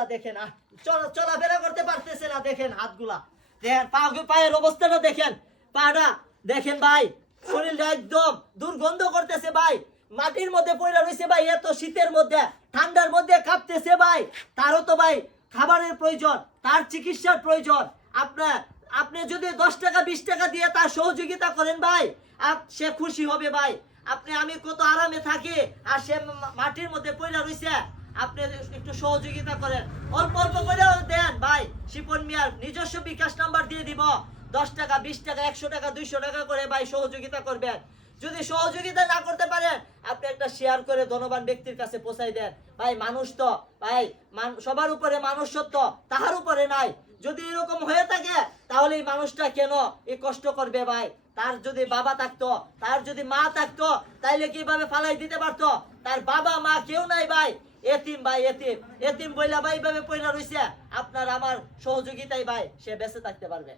হাতগুলা দেখেন, চলাফেরা করতে পারতেছে না, দেখেন হাতগুলা দেখেন, পায়ের অবস্থাটা দেখেন, পাটা দেখেন ভাই, শরীরটা একদম দুর্গন্ধ করতেছে ভাই, মাটির মধ্যে পড়ে রয়েছে ভাই, এত শীতের মধ্যে ঠান্ডার মধ্যে কাঁপতেছে ভাই। তারও তো ভাই খাবারের প্রয়োজন, তার চিকিৎসার প্রয়োজন। আপনি যদি 10 টাকা 20 টাকা দিয়ে তার সহযোগিতা করেন ভাই, সে খুশি হবে ভাই। আমি কত আরামে থাকি, আর সে মাটির মধ্যে পড়ে রয়েছে, আপনি একটু সহযোগিতা করেন, অল্প অল্প করে দেন ভাই। শিপন মিয়ার নিজস্ব বিকাশ নাম্বার দিয়ে দিব, 10 টাকা 20 টাকা 100 টাকা 200 টাকা করে ভাই সহযোগিতা করবেন। যদি সহযোগিতা না করতে পারেন, আপনি একটা শেয়ার করে ধনবান ব্যক্তির কাছে পৌঁছাই দেন ভাই। মানুষ তো ভাই সবার উপরে মানুষত্ব, তাহার উপরে নাই। যদি এরকম হয়ে থাকে, তাহলে এই মানুষটা কেন এই কষ্ট করবে ভাই? তার যদি বাবা থাকতো, তার যদি মা থাকতো, তাইলে কিভাবে ফালাই দিতে পারতো? তার বাবা মা কেউ নাই ভাই, এতিম ভাই, এতিম। এতিম বইলা ভাই এইভাবে পয়লা রইছে, আপনার আমার সহযোগিতাই ভাই সে বেঁচে থাকতে পারবে।